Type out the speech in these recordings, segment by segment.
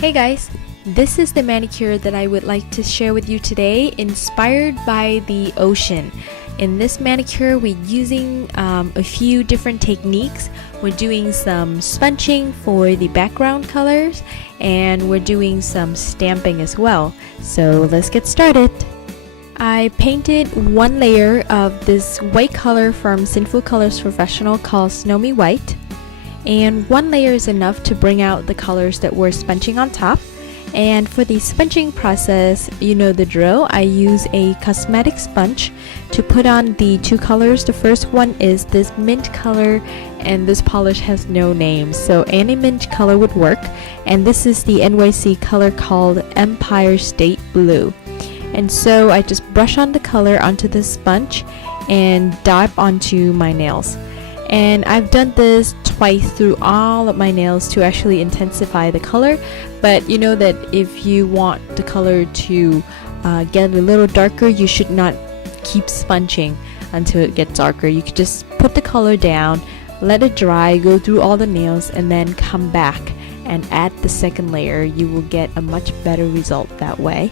Hey guys, this is the manicure that I would like to share with you today, inspired by the ocean. In this manicure, we're using a few different techniques. We're doing some sponging for the background colors, and we're doing some stamping as well. So let's get started. I painted one layer of this white color from Sinful Colors Professional called Snowy White. And one layer is enough to bring out the colors that we're sponging on top. And for the sponging process, you know the drill. I use a cosmetic sponge to put on the two colors. The first one is this mint color, and this polish has no name, so any mint color would work. And this is the NYC color called Empire State Blue. And so I just brush on the color onto the sponge and dab onto my nails. And I've done this twice through all of my nails to actually intensify the color, but you know that if you want the color to get a little darker, you should not keep sponging until it gets darker. You could just put the color down, let it dry, go through all the nails, and then come back and add the second layer. You will get a much better result that way.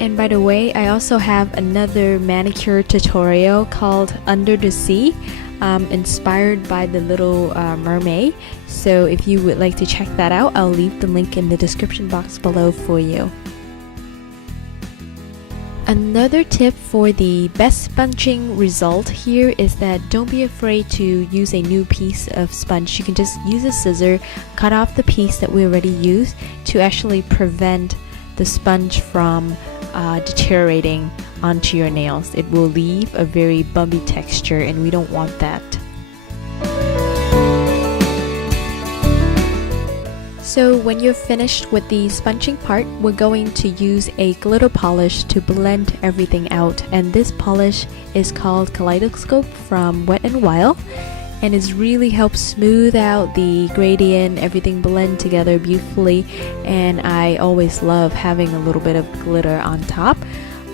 And by the way, I also have another manicure tutorial called Under the Sea, inspired by the Little Mermaid. So if you would like to check that out, I'll leave the link in the description box below for you. Another tip for the best sponging result here is that don't be afraid to use a new piece of sponge. You can just use a scissor, cut off the piece that we already used to actually prevent the sponge from deteriorating onto your nails. It will leave a very bumpy texture, and we don't want that. So when you're finished with the sponging part, we're going to use a glitter polish to blend everything out, and this polish is called Kaleidoscope from Wet n Wild, and it really helps smooth out the gradient, everything blend together beautifully, and I always love having a little bit of glitter on top.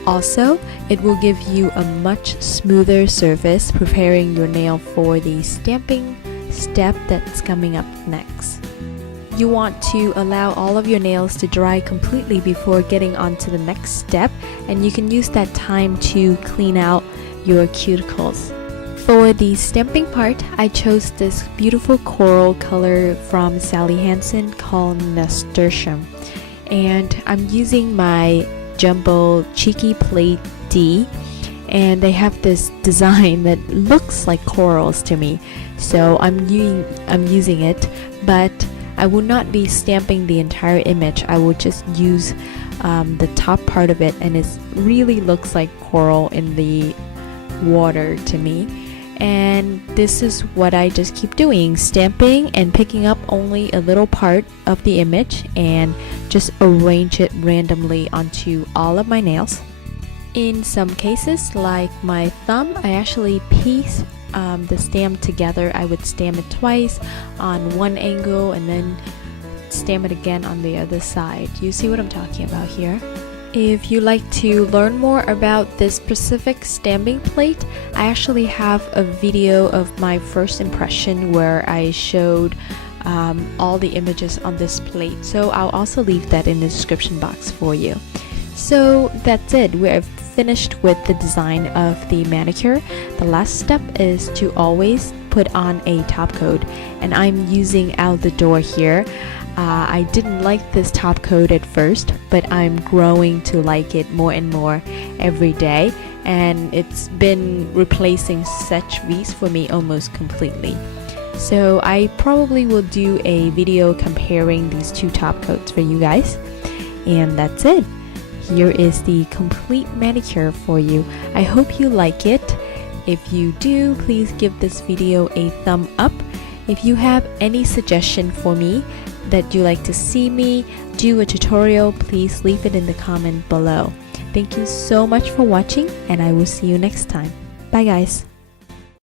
Also, it will give you a much smoother surface, preparing your nail for the stamping step that's coming up next. You want to allow all of your nails to dry completely before getting on to the next step, and you can use that time to clean out your cuticles. For the stamping part, I chose this beautiful coral color from Sally Hansen called Nasturtium, and I'm using my Jumbo Cheeky Plate D, and they have this design that looks like corals to me, so I'm using it, but I will not be stamping the entire image. I will just use the top part of it, and it really looks like coral in the water to me. And this is what I just keep doing, stamping and picking up only a little part of the image and just arrange it randomly onto all of my nails. In some cases, like my thumb, I actually piece the stamp together. I would stamp it twice on one angle and then stamp it again on the other side. You see what I'm talking about here? If you'd like to learn more about this specific stamping plate, I actually have a video of my first impression where I showed all the images on this plate, so I'll also leave that in the description box for you. So that's it. We're finished with the design of the manicure. The last step is to always put on a top coat, and I'm using Out the Door here. I didn't like this top coat at first, but I'm growing to like it more and more every day, and it's been replacing Set Vis for me almost completely. So I probably will do a video comparing these two top coats for you guys, and that's it. Here is the complete manicure for you. I hope you like it. If you do, please give this video a thumb up. If you have any suggestion for me that you like to see me do a tutorial, please leave it in the comment below. Thank you so much for watching, and I will see you next time. Bye guys.